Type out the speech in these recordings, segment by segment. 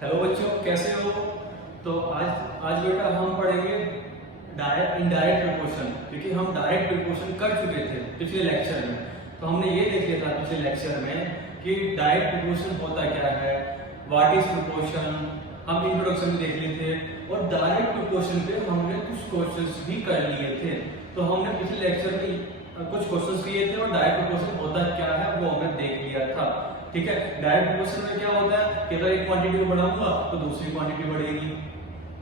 Hello बच्चों, कैसे हो? तो आज आज बेटा हम पढ़ेंगे डायरेक्ट इनडायरेक्ट प्रोपोर्शन, क्योंकि हम डायरेक्ट प्रोपोर्शन कर चुके थे पिछले लेक्चर में। तो हमने ये देख लिया था पिछले लेक्चर में कि डायरेक्ट प्रोपोर्शन होता क्या है, व्हाट इज प्रोपोर्शन, हम इंट्रोडक्शन में देख लिए थे। और डायरेक्ट प्रोपोर्शन पे हमने कुछ क्वेश्चंस भी कर लिए थे। तो हमने पिछले लेक्चर में कुछ क्वेश्चंस किए थे और डायरेक्ट प्रोपोर्शन होता क्या है वो हमने देख लिया था। ठीक है, डायरेक्ट प्रोपोर्शन में क्या होता है कि अगर एक क्वांटिटी को बढ़ाऊंगा तो दूसरी क्वांटिटी बढ़ेगी।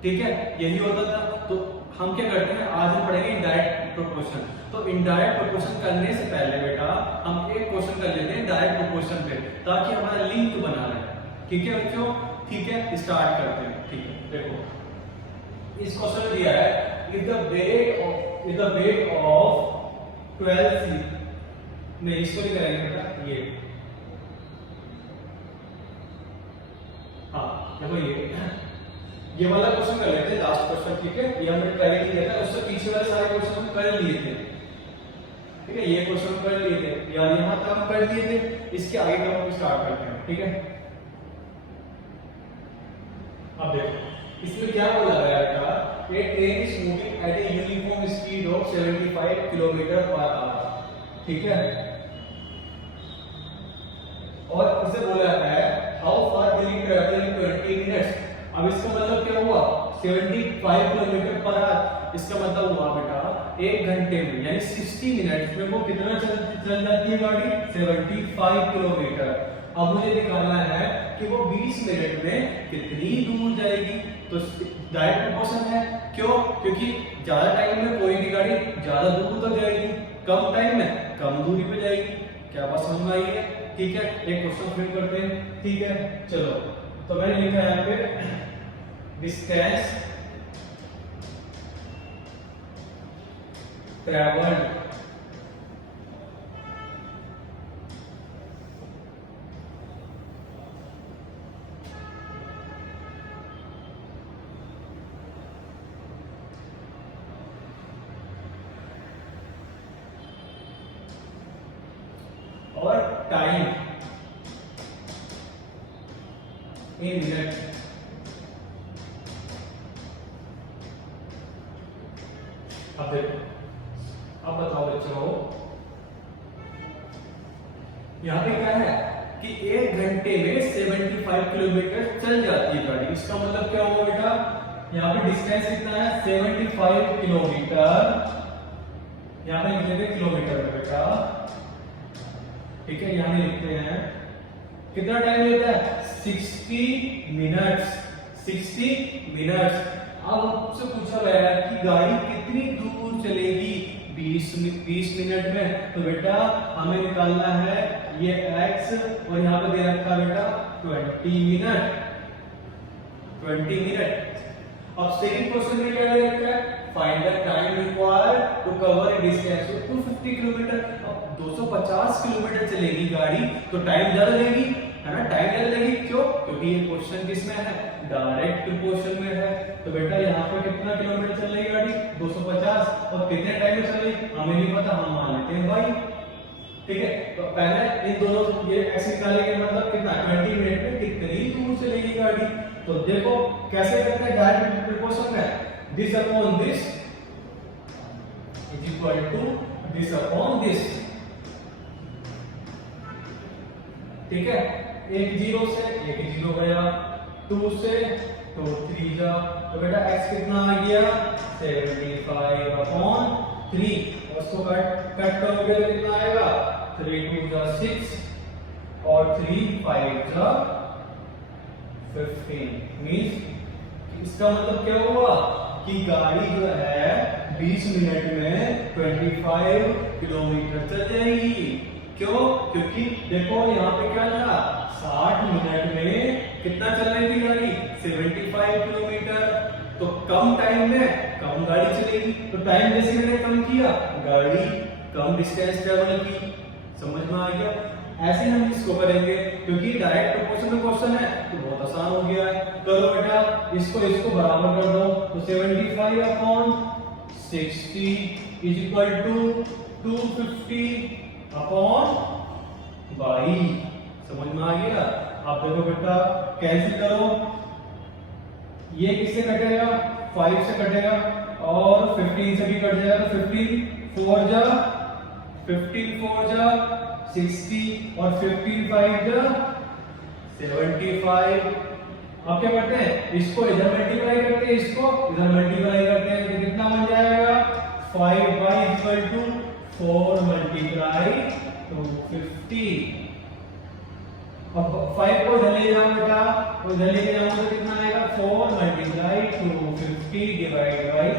ठीक है, यही होता था। तो हम क्या करते हैं, आज हम पढ़ेंगे इनडायरेक्ट प्रोपोर्शन। तो इनडायरेक्ट प्रोपोर्शन करने से पहले बेटा हम एक क्वेश्चन कर लेते हैं डायरेक्ट प्रोपोर्शन पे, ताकि हमारा लिंक बना रहे। ठीक है बच्चों, ठीक है, स्टार्ट करते हैं। ठीक है, देखो इस क्वेश्चन में दिया है if the weight of 12 c, नहीं इसको नहीं करेंगे बेटा, देखो ये वाला क्वेश्चन कर लेते हैं, लास्ट क्वेश्चन। ठीक है, ये हमने ट्राई किया था, उससे पीछे वाले सारे क्वेश्चन हम कर लिए थे। ठीक है, ये क्वेश्चन कर लिए थे, यार यहां तक हम कर लिए थे, इसके आगे का हम स्टार्ट करते हैं। ठीक है, अब देखो इसमें क्या बोला गया था, a train is moving at a uniform speed of 75 kilometre per hour. ठीक है, और इसे बोला है how far will it travel in 20 minutes. अब इसका मतलब क्या हुआ, 75 किलोमीटर पर आवर। इसका मतलब हुआ बेटा 1 घंटे में यानी 60 मिनट्स में वो कितना चल जाती है गाड़ी, 75 किलोमीटर। अब मुझे निकालना है कि वो 20 मिनट में कितनी दूर जाएगी। तो डायरेक्ट प्रोपोर्शन है, क्यों? क्योंकि ज्यादा टाइम में कोई भी गाड़ी ज्यादा दूर तो जाएगी, कम टाइम में कम दूरी पे जाएगी। क्या बात समझ में आई है? ठीक है, एक क्वेश्चन फिर करते हैं। ठीक है, चलो तो मैंने लिखा है यहाँ पे डिस्टेंस ट्रैवल्ड और टाइम इन मिनट। अब देखो, अब बताओ बच्चों, यहाँ पे क्या है कि 1 घंटे में 75 किलोमीटर चल जाती है गाड़ी। इसका मतलब क्या होगा बेटा, यहाँ पे डिस्टेंस कितना है, 75 किलोमीटर। यहाँ पे लिख लेते हैं किलोमीटर में बेटा। ठीक है, यहाँ लिखते हैं कितना टाइम लेता है, 60 मिनट्स। 60 मिनट्स। अब आपसे पूछा गया है कि गाड़ी कितनी दूर चलेगी 20 मिनट में। तो बेटा हमें निकालना है ये x, और यहाँ पे दे रखा है बेटा 20 मिनट। 20 मिनट। अब सेकंड क्वेश्चन में क्या दे रखा है, find the time required to cover a distance 250 kilometre. अब 250 किलोमीटर चलेगी गाड़ी, तो टाइम ज्यादा लगेगी, है ना, टाइम ज्यादा लगेगी। क्यों? क्योंकि ये क्वेश्चन किसमें है, डायरेक्ट प्रोपोर्शन में है। तो बेटा यहाँ पे कितना किलोमीटर चल रही गाड़ी, 250, और कितने टाइम में चल रही हमें नहीं पता, हम मान लेते हैं भाई। ठीक है, तो पहले इन दोनों ये ऐसे निकालेंगे, मतलब कितना 20 मिनट में कितनी दूर चलेगी गाड़ी। तो देखो कैसे करते हैं, डायरेक्ट प्रोपोर्शन में this upon this is equal to this upon this। ठीक है, एक जीरो से एक जीरो गया, 2 से तो 3 जा, तो बेटा x कितना आ गया, 75 अपॉन 3। उसको कट करोगे तो कितना आएगा, 3 2 जा 6 और 3 5 जा 15। मींस इसका मतलब क्या हुआ कि गाड़ी जो है 20 मिनट में 25 किलोमीटर चल जाएगी। क्यों? क्योंकि देखो यहाँ पे क्या था, 60 मिनट में कितना चल रही थी गाड़ी, 75 किलोमीटर। तो कम टाइम में कम गाड़ी चलेगी, तो टाइम जैसे मैंने कम किया, गाड़ी कम डिस्टेंस ट्रेवल की। समझ में आ गया? ऐसे हम इसको करेंगे, क्योंकि डायरेक्ट प्रोपोर्शन में क्वेश्चन है तो बहुत आसान हो गया है। करो बेटा, इसको बराबर कर दो, तो 75 upon 60 is equal to 250 upon 22। समझ में आ गया? आप देखो बेटा कैंसिल करो, ये किससे कटेगा, 5 से कटेगा और 15 से भी कट जाएगा, तो 15 4 जा 60 और 15 5 जा 75। अब क्या करते हैं, इसको इधर मल्टीप्लाई करते हैं, इसको इधर मल्टीप्लाई करते हैं, तो कितना बन जाएगा 5y इक्वल टू 4 मल्टीप्लाई 250। अब 5 को इधर ले जाओ बेटा, तो इधर लेके जाओ तो कितना आएगा 4 मल्टीप्लाई 250 डिवाइड बाई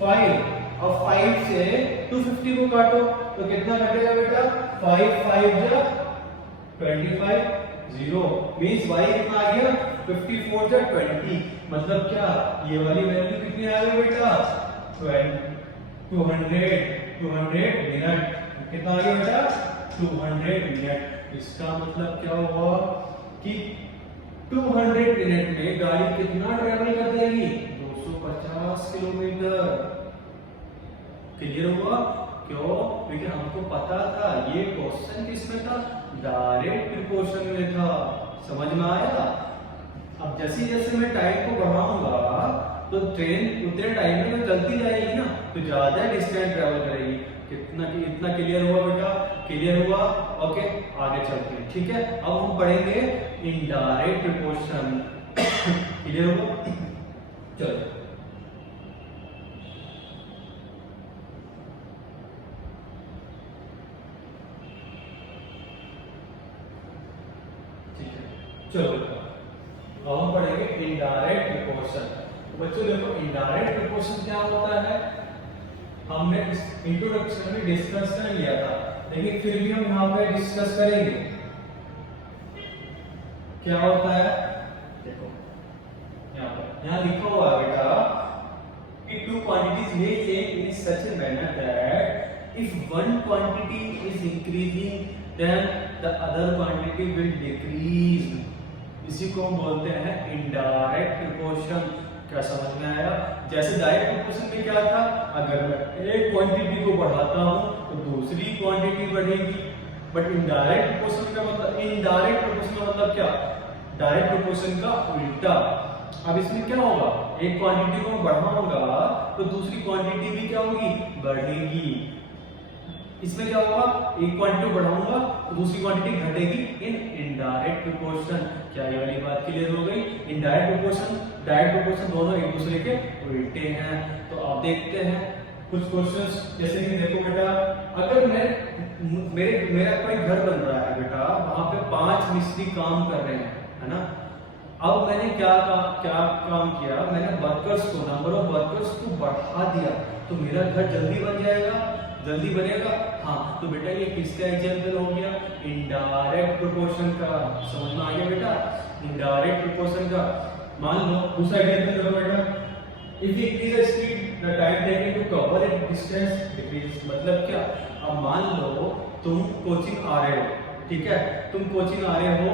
5। अब 5 से 250 को काटो तो कितना कटेगा बेटा, 5 5 जा 25 0 मींस y कितना आ गया 54 जा 20। मतलब क्या, ये वाली वैल्यू कितनी आ गई बेटा 200 मिनट। कितना आ गया बेटा 200 मिनट। इसका मतलब क्या हुआ कि 200 मिनट में गाड़ी कितना ट्रेवल कर देगी, 250 किलोमीटर। क्लियर हुआ? क्यों? क्योंकि हमको पता था ये क्वेश्चन किसमें था, डायरेक्ट प्रोपोर्शन में था। समझ में आया? अब जैसे जैसे मैं टाइम को बढ़ाऊंगा तो ट्रेन उतने टाइम में चलती जाएगी ना, तो ज्यादा डिस्टेंस ट्रेवल करेगी। कितना इतना क्लियर हुआ बेटा? क्लियर हुआ? ओके, आगे चलते हैं। ठीक है, अब हम पढ़ेंगे इनडायरेक्ट प्रोपोर्शन। क्लियर हुआ? चलो चलो अब हम पढ़ेंगे इनडायरेक्ट प्रोपोर्शन। बच्चों देखो, इनडायरेक्ट प्रोपोर्शन क्या होता है हमने इस इंट्रोडक्शन में डिस्कस कर लिया था, लेकिन फिर भी हम यहाँ पे डिस्कस करेंगे। क्या होता है देखो, यहाँ लिखा हुआ है बेटा कि two quantities may change in such a manner that if one quantity is increasing then the other quantity will decrease। इसी को हम बोलते हैं इनडायरेक्ट प्रोपोर्शन। क्या समझ में आया? जैसे डायरेक्ट प्रोपोर्शन में क्या था, अगर मैं एक क्वांटिटी को बढ़ाता हूं तो दूसरी क्वांटिटी बढ़ेगी। बट इनडायरेक्ट प्रोपोर्शन का मतलब, इनडायरेक्ट प्रोपोर्शन का मतलब क्या, डायरेक्ट प्रोपोर्शन का उल्टा। अब इसमें क्या होगा, एक क्वांटिटी को बढ़ाऊंगा तो दूसरी क्वांटिटी भी क्या होगी, बढ़ेगी। इसमें क्या होगा, एक क्वांटिटी बढ़ाऊंगा तो दूसरी क्वांटिटी घटेगी इन इनडायरेक्ट प्रोपोर्शन। क्या ये वाली बात क्लियर हो गई? इनडायरेक्ट प्रोपोर्शन डायरेक्ट प्रोपोर्शन दोनों एक दूसरे के उल्टे हैं। तो आप देखते हैं कुछ क्वेश्चंस, जैसे कि देखो बेटा, अगर मेरा कोई घर बन रहा है बेटा, वहां पे 5 मिस्त्री काम कर रहे हैं, है ना। अब मैंने क्या काम किया, मैंने वर्कर्स को, नंबर ऑफ वर्कर्स को बढ़ा दिया, तो मेरा घर जल्दी बन जाएगा, जल्दी बनेगा। हाँ, तो बेटा ये किसका एग्जांपल हो गया, इनडायरेक्ट प्रोपोर्शन का। समझ में आ गया बेटा, इनडायरेक्ट प्रोपोर्शन का। मान लो दूसरा एग्जांपल करो बेटा, if you increase the speed the time taken to cover a distance decrease. मतलब क्या, अब मान लो तुम कोचिंग आ रहे हो, ठीक है, तुम कोचिंग आ रहे हो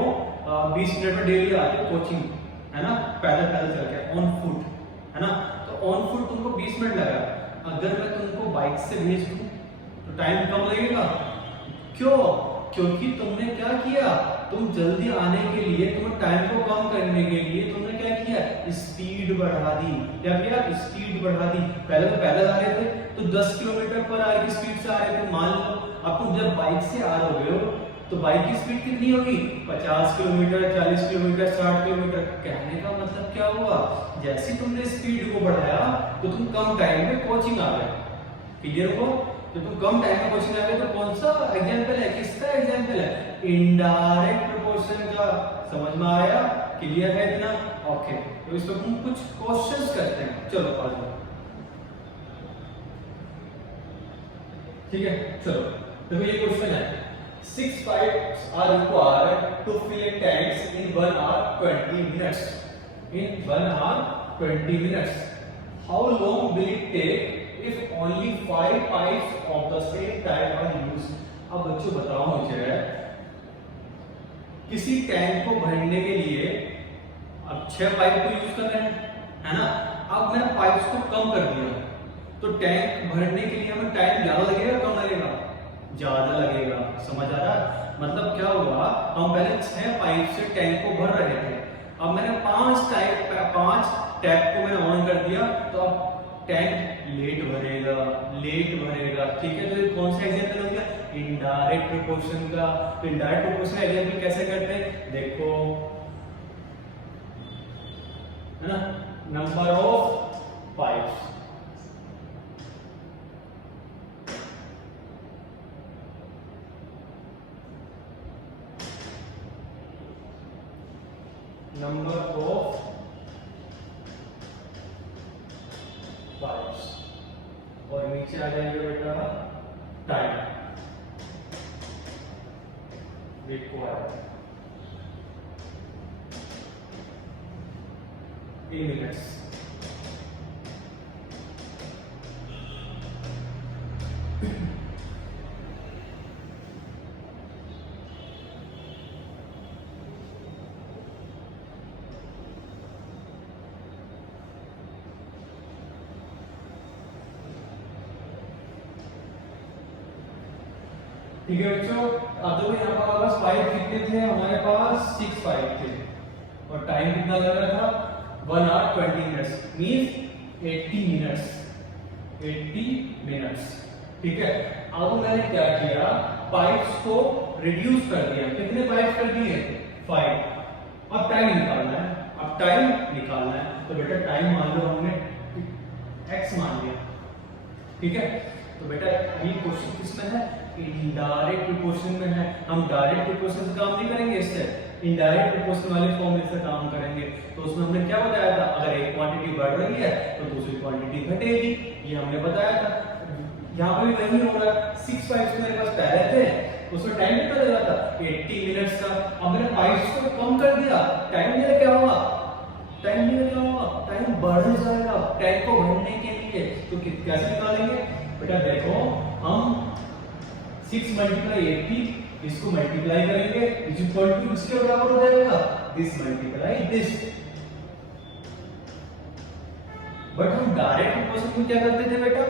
20 मिनट में डेली आते हो कोचिंग, है ना, पैदल चल के ऑन फुट, है ना। तो ऑन फुट तुमको 20 मिनट लगा, अगर मैं तुमको बाइक से भेज दूं तो टाइम कम लगेगा। क्यों? क्योंकि तुमने क्या किया, तुम जल्दी आने के लिए, तुम्हें टाइम को कम करने के लिए तुमने क्या किया, स्पीड बढ़ा दी। क्या किया, स्पीड बढ़ा दी। पहले तो पैदल आ रहे थे तो 10 किलोमीटर पर आवर की स्पीड से आ रहे थे, मान लो। अब तुम जब बाइक से आ रहे हो तो बाइक की स्पीड कितनी होगी, 50 किलोमीटर, 40 किलोमीटर, 60 किलोमीटर। कहने का मतलब क्या हुआ, जैसे तुमने स्पीड को बढ़ाया तो तुम कम टाइम में कोचिंग आ गए। क्लियर हुआ? तो तुम कम टाइम में कोचिंग आ गए, तो कौन सा एग्जांपल है, किसका एग्जांपल है, इनडायरेक्ट प्रोपोर्शन का। समझ में आया? क्लियर है इतना? ओके, तो इस पर हम कुछ क्वेश्चंस करते हैं। चलो आ जाओ, ठीक है। चलो देखो, ये क्वेश्चन है, 6 pipes are required to fill a tanks in 1 hour 20 minutes. In 1 hour 20 minutes. How long will it take if only 5 pipes of the same type are used? अब बच्चों बताओ मुझे, किसी टैंक को भरने के लिए अब 6 पाइप को यूज कर रहे हैं, है ना। अब मैंने पाइप्स को कम कर दिया, तो टैंक भरने के लिए हमें टाइम ज्यादा लगेगा, कम लगेगा, ज्यादा लगेगा। समझ आ रहा है? मतलब क्या हुआ, हम पहले 6 पाइप से टैंक को भर रहे थे, अब मैंने 5 टैप को मैंने ऑन कर दिया, तो अब टैंक लेट भरेगा, ठीक है। तो ये कौन सा एग्जांपल हो गया? इनडायरेक्ट प्रोपोर्शन का। तो इनडायरेक्ट प्रोपोर्शन एग्जांपल कैसे करते हैं, देखो, है ना, number of pipes, number of pipes, और नीचे आ जाएगा बेटा टाइम रिक्वायर्ड in minutes। ठीक है बच्चों, अब देखो यहाँ पर हमारे पास पाइप कितने थे, हमारे पास 6 पाइप थे, और टाइम कितना लग रहा था 1 hour 20 minutes, मींस 80 मिनट्स, ठीक है। अब मैंने क्या किया, पाइप्स को रिड्यूस कर दिया। कितने पाइप्स कर दिए? 5। अब टाइम निकालना है, तो बेटा टाइम मान लो हमने x मान लिया, ठीक है। तो बेटा ये क्वेश्चन किसमें है? इनडायरेक्ट प्रोपोर्शन में है। हम डायरेक्ट प्रोपोर्शन से काम नहीं करेंगे, इससे इनडायरेक्ट प्रोपोर्शन वाले फॉर्मूले से काम करेंगे। तो उसमें हमने क्या बताया था, अगर एक क्वांटिटी बढ़ रही है तो दूसरी क्वांटिटी घटेगी, ये हमने बताया था। यहाँ पर भी वही हो रहा है। 6 पाइप्स मेरे पास पहले थे, उसमें टाइम कितना लगा था? 80 मिनट्स का। अब मैंने पाइप्स को कम कर दिया, टाइम मेरा क्या होगा? टाइम बढ़ जाएगा, टाइम को भरने के लिए। तो कैसे निकालेंगे बेटा? देखो, हम 6 मल्टीप्लाई 80, इसको मल्टीप्लाई करेंगे, इज इक्वल टू इसके बराबर हो जाएगा दिस मल्टीप्लाई दिस। बट हम डायरेक्ट प्रोपोर्शन में क्या करते थे बेटा?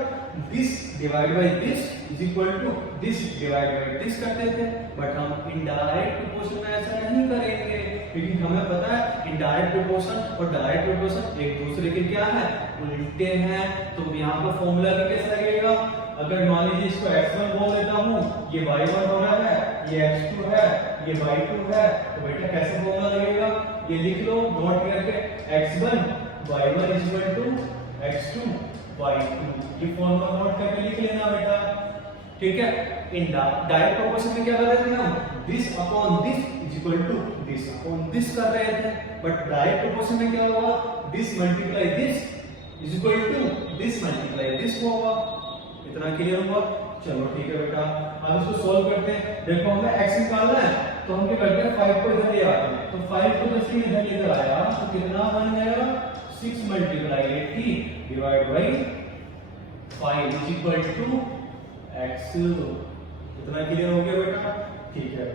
This divide by this is equal to this divide by this करते थे। बट हम इनडायरेक्ट प्रोपोर्शन में ऐसा नहीं करेंगे, क्योंकि हमें पता है इनडायरेक्ट प्रोपोर्शन और डायरेक्ट प्रोपोर्शन एक दूसरे के क्या है? उल्टे हैं। तो यहाँ पर फॉर्मूला भी कैसा लगेगा? अगर मान लीजिए इसको x1 बोल देता हूँ, ये y1 हो रहा है, ये x2 है, ये y2 है, तो बेटा कैसे फॉर्मूला लगेगा? ये लिख लो नोट करके, x1 y1 is equal to x2 y2। ये फॉर्मूला नोट करके लिख लेना बेटा, ठीक है। इन डायरेक्ट प्रोपोर्शन में क्या कर रहे थे हम? This upon this is equal to this upon this कर रहे थे। बट डायरेक्ट प्रोपोर्शन में क्या होगा? This multiply this is equal to this multiply this होगा। इतना क्लियर हुआ? चलो ठीक है बेटा, अब इसको सॉल्व करते हैं। देखो हमें x निकालना है, तो हम क्या करते हैं? 5 को इधर ले आते हैं। तो 5 को जैसे इधर लेकर आया तो कितना बन जाएगा? 6 multiply 80 divide by 5 is equal to x। इतना क्लियर हो गया बेटा? ठीक है।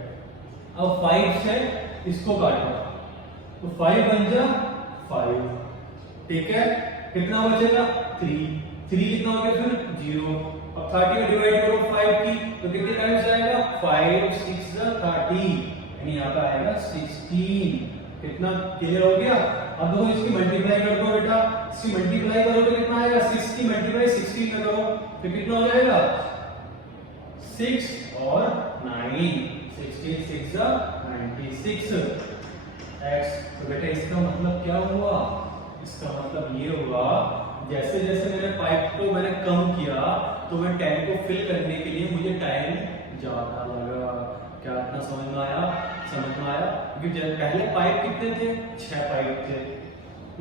अब 5 से इसको काटो, तो 5 बन जा 5, ठीक है। कितना बचेगा? 3 कितना हो गया फिर? 0। अब 30 में डिवाइड करो 5 की, तो कितने टाइम्स आएगा? 5 6 30, यानी यहाँ पे आएगा 16। कितना क्लियर हो गया? अब देखो इसकी मल्टीप्लाई कर दो बेटा, इसकी मल्टीप्लाई करो तो कितना आएगा? 6 की मल्टीप्लाई 16 में करो तो कितना हो जाएगा? 6 और 9, 16 6 96 x। तो बेटा इसका मतलब क्या हुआ? इसका मतलब ये हुआ, जैसे जैसे मैंने पाइप को मैंने कम किया तो मैं टैंक को फिल करने के लिए मुझे टाइम ज्यादा लगा। क्या इतना समझ में आया? क्योंकि पहले पाइप कितने थे? 6 पाइप थे,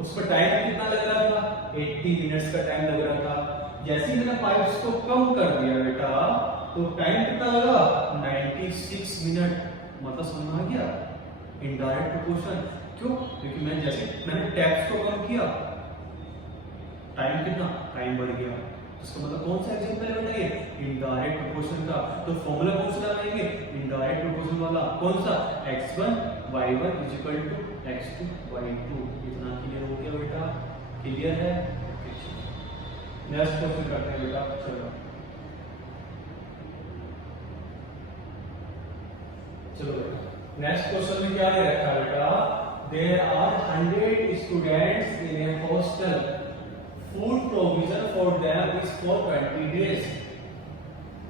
उस पर टाइम कितना लग रहा था? 80 मिनट्स का टाइम लग रहा था। जैसे ही मैंने पाइप्स को कम कर दिया बेटा, तो टाइम कितना लगा? 96 मिनट। मतलब समझ में आ गया? Indirect proportion. क्यों? क्योंकि मैंने टैप्स को कम किया, टाइम कितना? टाइम बढ़ गया। इसका मतलब कौन सा एग्जांपल है बताइए? इनडायरेक्ट प्रोपोर्शन का। तो फॉर्मूला कौन सा लगाएंगे? इनडायरेक्ट प्रोपोर्शन वाला। कौन सा? x1 y1 is equal to x2 y2। इतना क्लियर हो गया बेटा? क्लियर है? नेक्स्ट क्वेश्चन करते हैं बेटा। चलो बेटा, नेक्स्ट क्वेश्चन में क्या दे रखा है बेटा? There are 100 students in a hostel, food provision for them is for 20 days.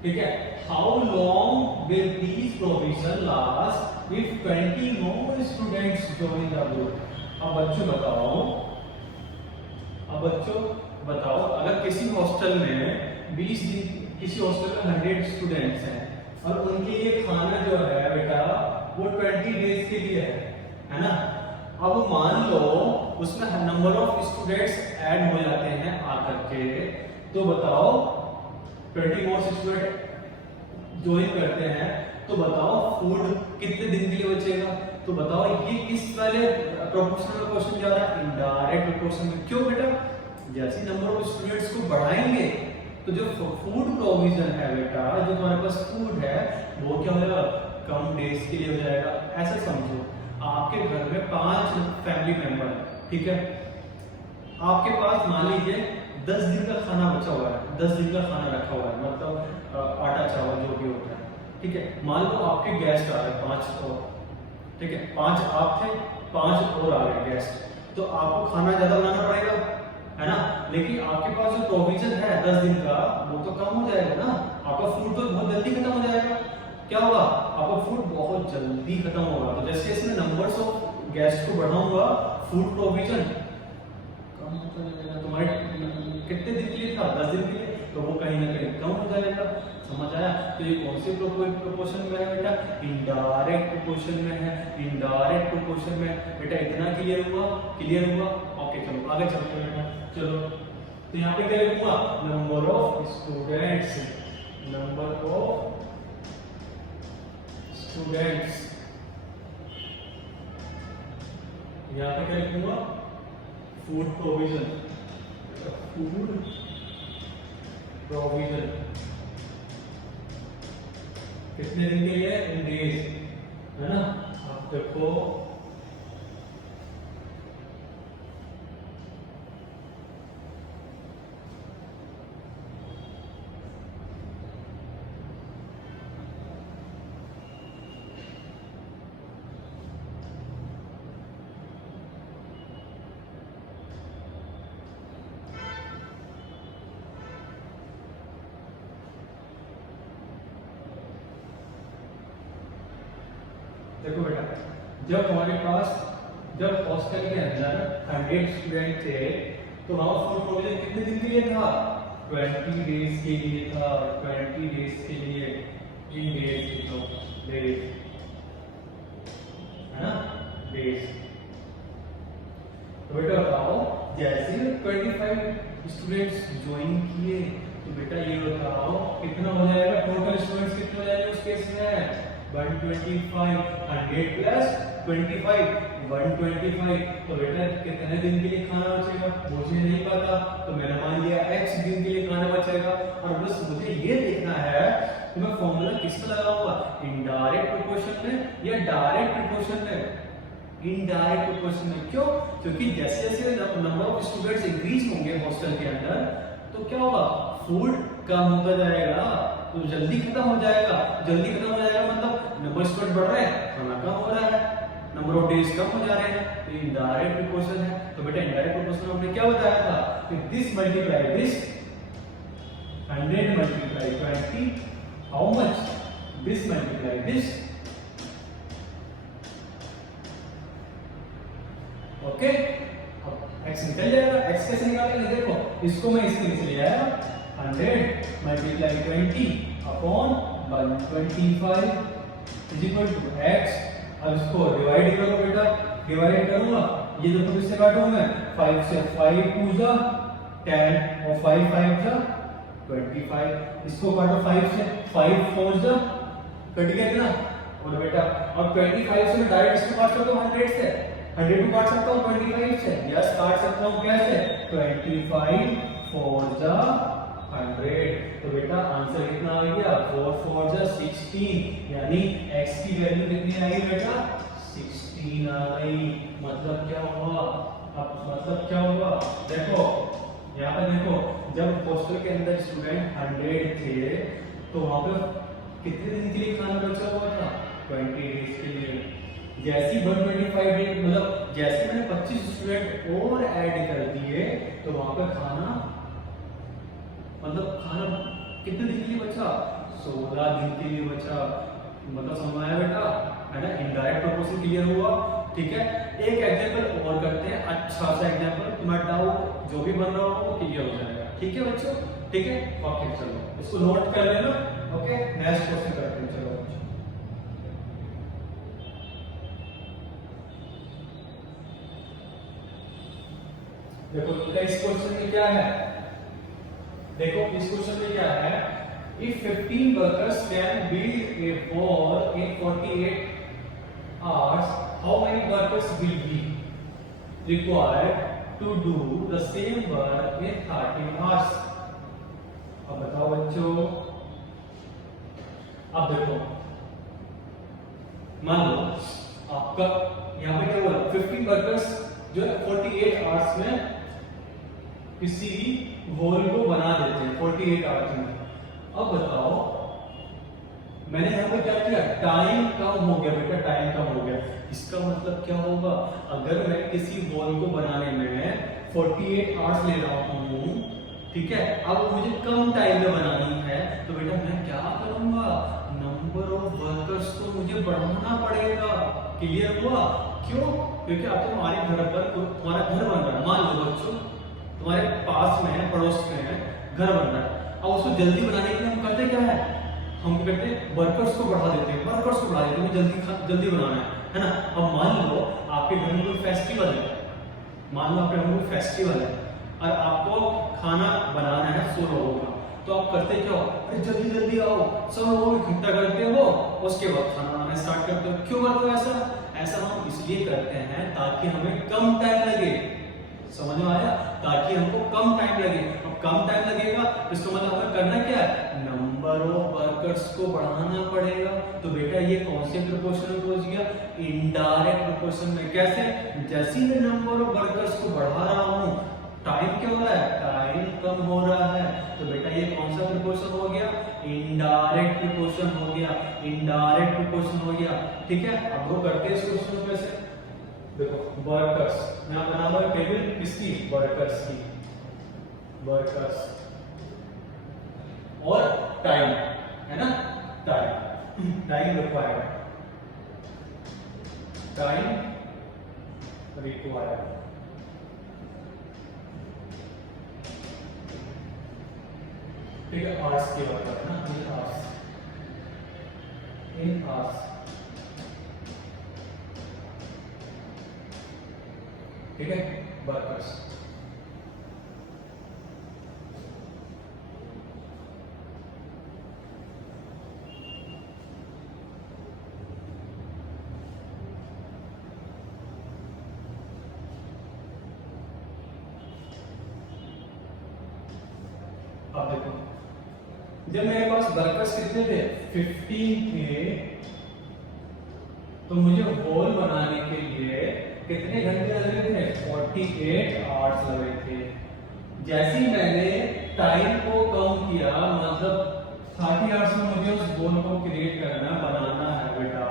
ठीक है, how long will these provision last if 20 more students join the group? अब बच्चों बताओ अगर किसी हॉस्टल में 20 दिन, किसी हॉस्टल में 100 स्टूडेंट्स हैं और उनके लिए खाना जो है बेटा वो 20 डेज के लिए है ना। अब मान लो उसमें नंबर ऑफ स्टूडेंट्स ऐड हो जाते हैं आकर के, तो बताओ 20 मोर स्टूडेंट ज्वाइन करते हैं, तो बताओ फूड कितने दिन के लिए बचेगा। तो बताओ ये किस वाले प्रोपोर्शन में क्वेश्चन जा रहा है, इनडायरेक्ट प्रोपोर्शन में। क्यों बेटा, जैसे नंबर ऑफ स्टूडेंट्स को बढ़ाएंगे तो जो फूड प्रोविजन है बेटा, जो तुम्हारे पास फूड है वो क्या होगा, कम डेज के लिए हो जाएगा। ऐसा समझो आपके घर में 5 फैमिली मेंबर है, ठीक है, आपके पास मान लीजिए 10 दिन का खाना बचा हुआ है, 10 दिन का खाना रखा हुआ है, मतलब आटा चावल जो भी होता है, ठीक है। मान लो आपके गेस्ट आ रहे 5 और, ठीक है, 5 आप थे, 5 और आ गए गेस्ट, तो आपको खाना ज्यादा बनाना पड़ेगा, है ना। लेकिन आपके पास जो प्रोविजन है 10 दिन का वो तो कम हो जाएगा ना, आपका फूड तो बहुत जल्दी खत्म हो जाएगा। क्या होगा, आपका फूड बहुत जल्दी खत्म होगा। तो जैसे इसमें नंबर्स ऑफ गेस्ट को बढ़ाऊंगा, फूड प्रोविजन कम होता जाएगा। तुम्हारे कितने दिन के लिए था, 10 दिन के लिए, तो वो कहीं ना कहीं कम हो जाएगा। समझ आया। तो ये कौन से प्रोपोर्शन में है बेटा, इनडायरेक्ट प्रोपोर्शन में है। इनडायरेक्ट प्रोपोर्शन में बेटा इतना क्लियर हुआ, क्लियर हुआ। ओके चलो आगे चलते हैं बेटा, चलो। तो यहाँ पे क्या लिखूंगा, number of students, number of students. यहाँ पे क्या लिखूंगा, फूड प्रोविजन, फूड प्रोविजन कितने दिन के लिए, इन डेज, है ना। आप देखो देखो बेटा, जब हमारे पास, जब हॉस्टल के अंदर 100 स्टूडेंट थे तो वहां फूड प्रोविजन कितने दिन के लिए था, 20 डेज के लिए था। 20 डेज के लिए, इन डेज लिखो, डेज, है ना, डेज। तो बेटा बताओ, जैसे 25 स्टूडेंट्स ज्वाइन किए तो बेटा ये बताओ कितना हो जाएगा, टोटल स्टूडेंट्स कितने हो जाएंगे उस केस में, 125, 100 प्लस 25, 125। तो बेटा कितने दिन के लिए खाना बचेगा, मुझे नहीं पता, तो मैंने मान लिया x दिन के लिए खाना बचेगा। और बस मुझे ये देखना है कि मैं फॉर्मूला किस में लगाऊंगा, इनडायरेक्ट प्रोपोर्शन में या डायरेक्ट प्रोपोर्शन में। इनडायरेक्ट प्रोपोर्शन में क्यों, क्योंकि जैसे जैसे नंबर ऑफ स्टूडेंट्स इंक्रीज होंगे हॉस्टल के अंदर तो क्या होगा, फूड कम होता जाएगा, तो जल्दी खत्म हो जाएगा। जल्दी खत्म हो जाएगा मतलब नंबर स्टूडेंट बढ़ रहे हैं, खाना कम हो रहा है, नंबर ऑफ डेज कम हो जा रहे हैं, तो इनडायरेक्ट प्रोपोर्शन है। तो बेटा इनडायरेक्ट प्रोपोर्शन में हमने क्या बताया था कि this multiply this, 100 multiply 20, how much, this multiply this. Okay, अब x निकल जाएगा। x कैसे निकालेंगे, देखो इसको मैं इसके नीचे ले आया, 100 multiply 20 upon 125 is equal to x। अब इसको डिवाइड करो बेटा, डिवाइड करूंगा, ये देखो किससे काटूंगा मैं, 5 से, 5 2 जा 10 और 5 5 जा 25। इसको काटो 5 से, 5 4 जा, कट गया ना। और बेटा अब 25 से मैं डायरेक्ट इसको काट सकता हूं 100 से, 100 को काट सकता हूँ 25 से, यस काट सकता हूँ कैसे, 25 4 जा 100। तो बेटा आंसर कितना आ गया, 4 4 जा 16, यानी x की वैल्यू कितनी आई बेटा, 16 आ गई। मतलब क्या हुआ, अब मतलब क्या हुआ, देखो यहाँ पे देखो, जब हॉस्टल के अंदर स्टूडेंट 100 थे तो वहां पे कितने दिन के लिए खाना बचा हुआ था, 20 डेज के लिए। जैसी 125 डेज, मतलब जैसे मैंने 25 स्टूडेंट और ऐड कर दिए तो वहां पर खाना मतलब खाना कितने दिन के लिए बचा, 16 दिन के लिए बचा। मतलब समझ में आया बेटा, है ना। इनडायरेक्ट प्रोपोर्शन क्लियर हुआ, ठीक है। एक एग्जांपल और करते हैं, अच्छा सा एग्जांपल, तुम्हारा डाउट जो भी बन रहा हो वो क्लियर हो जाएगा, ठीक है बच्चों, ठीक है। ओके चलो इसको नोट कर लेना। ओके नेक्स्ट क्वेश्चन करते हैं, चलो बच्चों। देखो इस क्वेश्चन में क्या है, देखो इस क्वेश्चन में क्या है, if 15 workers can build a wall in 48 hours, how many workers will be required to do the same work in 30 hours? अब बताओ बच्चों, अब देखो मान लो आपका यहाँ पे क्या हुआ, 15 वर्कर्स जो है 48 आवर्स में किसी वॉल को बना देते हैं 48 आवर्स में। अब बताओ मैंने यहाँ पे क्या किया, टाइम कम हो गया बेटा, टाइम कम हो गया। इसका मतलब क्या होगा, अगर मैं किसी वॉल को बनाने में 48 आवर्स ले रहा हूँ, ठीक है, अब मुझे कम टाइम में बनानी है, तो बेटा मैं क्या करूंगा, नंबर ऑफ वर्कर्स को मुझे बढ़ाना पड़ेगा। क्लियर हुआ? क्यों? क्योंकि अब तुम्हारे घर पर तुम्हारा घर बन रहा है, मान लो बच्चों तुम्हारे पास में है, पड़ोस में है, घर बन रहा है। अब उसको जल्दी बनाने के लिए हम करते क्या है, हम कहते हैं वर्कर्स को बढ़ा देते हैं, वर्कर्स को बढ़ा देते हैं, जल्दी बनाना है ना। अब मान लो आपके घर में कोई फेस्टिवल है, मान लो आपके घर में कोई फेस्टिवल है और आपको खाना बनाना है 100 लोगों का, तो आप करते क्या हो, अरे जल्दी जल्दी आओ, सब लोगों को इकट्ठा करते हो, उसके बाद खाना बनाना स्टार्ट करते हो। क्यों करते हो ऐसा? ऐसा हम इसलिए करते हैं ताकि हमें कम टाइम लगे, समझ में आया, ताकि हमको कम टाइम लगे। अब कम टाइम लगेगा इसका मतलब हमें करना क्या है, नंबर ऑफ वर्कर्स को बढ़ाना पड़ेगा। तो बेटा ये कौन से प्रोपोर्शन में पहुंच गया, इनडायरेक्ट प्रोपोर्शन में। कैसे? जैसे ही मैं नंबर ऑफ वर्कर्स को बढ़ा रहा हूं, टाइम क्या हो रहा है, टाइम कम हो रहा है, तो बेटा ये कौन सा प्रोपोर्शन हो गया, इनडायरेक्ट प्रोपोर्शन हो गया, इनडायरेक्ट प्रोपोर्शन हो गया, ठीक है। अब वो करते हैं इस क्वेश्चन में से, देखो वर्कर्स, मैं बना रहा हूं टेबल किसकी, वर्कर्स की, वर्कर्स और टाइम, है ना, टाइम रिक्वायर्ड, टाइम रिक्वायर्ड, ठीक है। आवर्स की बात करते हैं ना, इन आवर्स, इन आवर्स, ठीक है, वर्कर्स। अब देखो जब मेरे पास वर्कर्स कितने थे, 15 थे, तो मुझे वॉल बनाने के लिए कितने घंटे लगे थे, 48 आवर्स लगे थे। जैसे ही मैंने टाइम को कम किया, मतलब 30 आवर्स में मुझे उस वॉल को क्रिएट करना, बनाना है बेटा,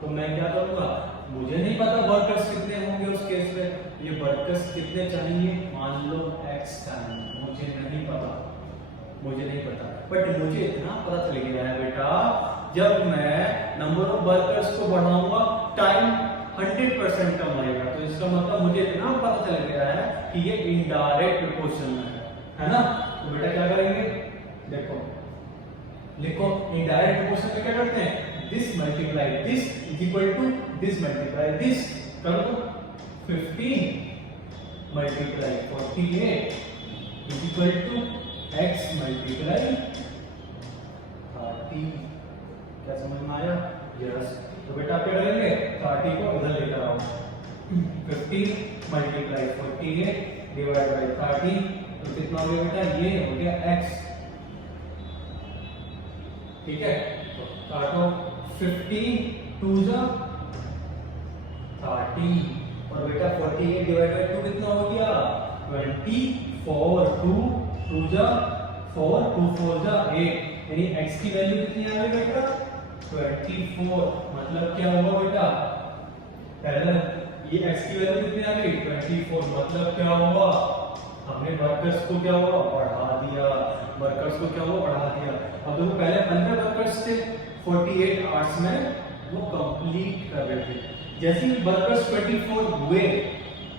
तो मैं क्या करूंगा, मुझे नहीं पता वर्कर्स कितने होंगे उस केस में, ये वर्कर्स कितने चाहिए, मान लो x टाइम, मुझे नहीं पता, मुझे नहीं पता, बट मुझे इतना पता चल गया है बेटा, जब मैं नंबर ऑफ वर्कर्स को बढ़ाऊंगा टाइम 100% कम आएगा। तो इसका मतलब मुझे इतना पता चल गया है कि ये इनडायरेक्ट प्रोपोर्शन में है ना। तो बेटा क्या करेंगे, देखो लिखो, इनडायरेक्ट प्रोपोर्शन में क्या करते हैं, this multiply this is equal to this multiply this, कर दो 15 multiply 48 is equal to x multiply 30। क्या समझ में आया? यस। तो बेटा क्या करेंगे, 30 को इधर लेकर आओ, 15 मल्टीप्लाई 48 डिवाइड बाय 30, तो कितना हो गया बेटा, ये हो गया x, ठीक है। तो काटो, 15 2 जा 30, और बेटा 48 डिवाइड बाय 2 कितना हो गया, 24, 2 जा 4, 2 4 जा 8, यानी x की वैल्यू कितनी आ गई बेटा, 24। मतलब क्या होगा बेटा, पहले ये x की वैल्यू कितनी आ गई 24, मतलब क्या हुआ, हमने वर्कर्स को क्या हुआ बढ़ा दिया, वर्कर्स को क्या हुआ बढ़ा दिया। अब देखो पहले 15 वर्कर्स थे, 48 आवर्स में वो कंप्लीट कर रहे थे, जैसे ही वर्कर्स 24 हुए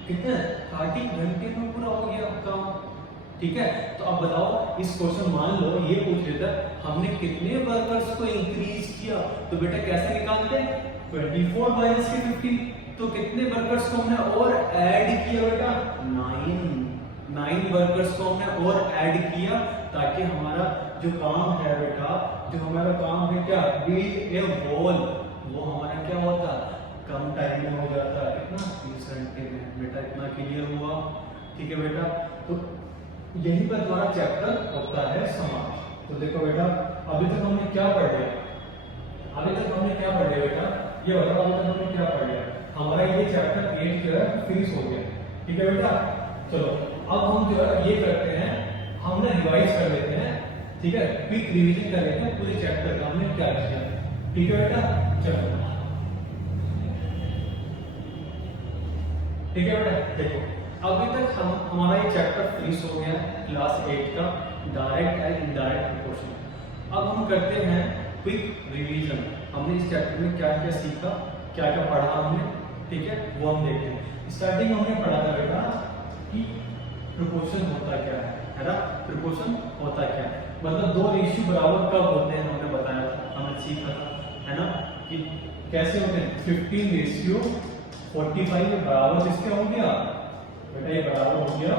कितने 30 घंटे में पूरा हो गया काम, ठीक है। तो अब बताओ इस क्वेश्चन मान लो ये पूछ लेता हमने कितने वर्कर्स को इंक्रीज किया, तो बेटा कैसे निकालते हैं 24 माइनस के 50, तो कितने वर्कर्स को हमने और ऐड किया बेटा 9 वर्कर्स को हमने और ऐड किया, ताकि हमारा जो काम है बेटा, जो हमारा काम है क्या बिल्ड ए वॉल, वो हमारा क्या होता कम टाइम में हो जाता, कितना 30 घंटे में। बेटा इतना क्लियर हुआ, ठीक है बेटा। तो यही पर हमारा चैप्टर होता है समाप्त। तो देखो बेटा अभी तक हमने क्या पढ़ लिया, अभी तक हमने क्या पढ़ लिया बेटा, ये बताओ अभी तक हमने क्या पढ़ लिया। हमारा ये चैप्टर 8 जो है फिनिश हो गया, ठीक है बेटा। चलो अब हम जो है ये करते हैं, हम ना रिवाइज कर लेते हैं, ठीक है, क्विक रिवीजन कर लेते हैं पूरे चैप्टर का हमने क्या किया, ठीक है बेटा। चलो ठीक है बेटा, देखो अभी तक हमारा ये चैप्टर फिनिश हो गया क्लास 8 का डायरेक्ट एंड इनडायरेक्ट प्रोपोर्शन। अब हम करते हैं क्विक रिवीजन, हमने इस चैप्टर में क्या क्या सीखा, क्या क्या पढ़ा हमने, ठीक है, वो हम देखते हैं। स्टार्टिंग में हमने पढ़ा था बेटा कि प्रोपोर्शन होता क्या है ना, प्रोपोर्शन होता क्या है, मतलब दो रेशियो बराबर कब होते हैं हमने बताया था, हमने सीखा था, है ना, कि कैसे होते हैं 15:45 के बराबर किसके हो गया बेटा, ये बराबर हो गया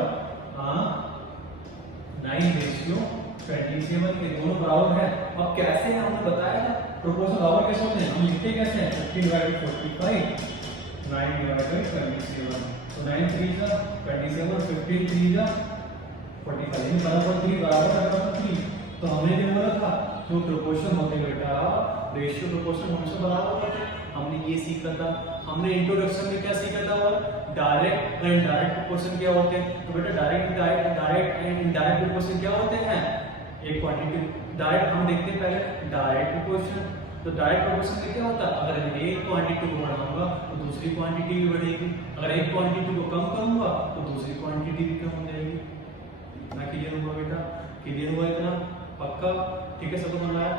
9:27 के, दोनों बराबर है। अब कैसे है हमने बताया था, प्रोपोर्शन बराबर कैसे होते हैं, हम लिखते कैसे हैं 15/45 9/27, तो 9 3 जा 27, 15 3 जा 45, यानी बराबर 3 बराबर 3। तो हमने जो बोला था जो प्रोपोर्शन होते हैं बेटा, रेशियो प्रोपोर्शन हमेशा बराबर होते हैं, हमने ये सीखा था। हमने इंट्रोडक्शन में क्या सीखा था, और डायरेक्ट और इनडायरेक्ट प्रोपोर्शन क्या होते हैं। तो बेटा डायरेक्ट एंड इनडायरेक्ट प्रोपोर्शन क्या होते हैं, एक क्वांटिटी डायरेक्ट हम देखते हैं पहले डायरेक्ट प्रोपोर्शन। तो डायरेक्ट प्रोपोर्शन में क्या होता है, अगर मैं एक क्वांटिटी को बढ़ाऊंगा तो दूसरी क्वांटिटी भी बढ़ेगी, अगर एक क्वांटिटी को कम करूंगा तो दूसरी क्वांटिटी भी कम हो जाएगी। इतना क्लियर हुआ बेटा, क्लियर हुआ इतना पक्का, ठीक है, सबको समझ आया।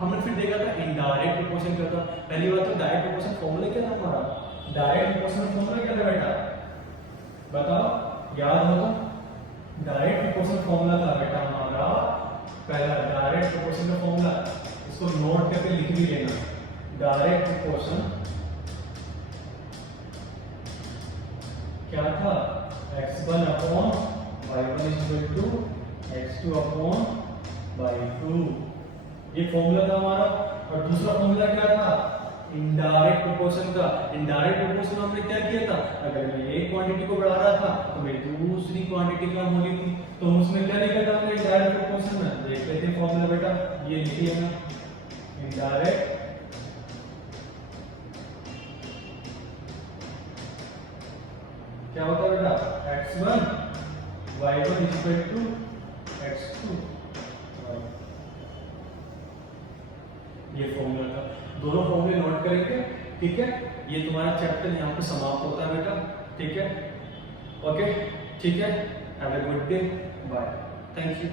हमने फिर देखा था इनडायरेक्ट प्रोपोर्शन क्या था। पहली बात तो डायरेक्ट प्रोपोर्शन फॉर्मूला क्या था हमारा, डायरेक्ट प्रोपोर्शन फॉर्मूला क्या था बेटा, बताओ याद हो तो। डायरेक्ट प्रोपोर्शन फॉर्मूला था बेटा हमारा पहला, डायरेक्ट प्रोपोर्शन का फॉर्मूला, इसको नोट करके लिख भी लेना। डायरेक्ट प्रोपोर्शन क्या था, x1 upon y1 equal to x2/2, ये फॉर्मूला था हमारा। और दूसरा फॉर्मूला क्या था, इनडायरेक्ट प्रोपोर्शन का। इनडायरेक्ट प्रोपोर्शन में हमने क्या किया था, अगर मैं एक क्वांटिटी को बढ़ा रहा था तो मेरी दूसरी क्वांटिटी कम होनी थी, तो उसमें क्या लिखा था हमने इनडायरेक्ट प्रोपोर्शन में, देख लेते हैं फॉर्मूला बेटा, ये लिखिए ना, इनडायरेक्ट क्या होता है बेटा, x1 y1 equal to x2, ये फॉर्मूला था। दोनों फॉर्मूले नोट करेंगे, ठीक है। ये तुम्हारा चैप्टर यहाँ पे समाप्त होता है बेटा, ठीक है, ओके, ठीक है। Have a good day, bye, thank you.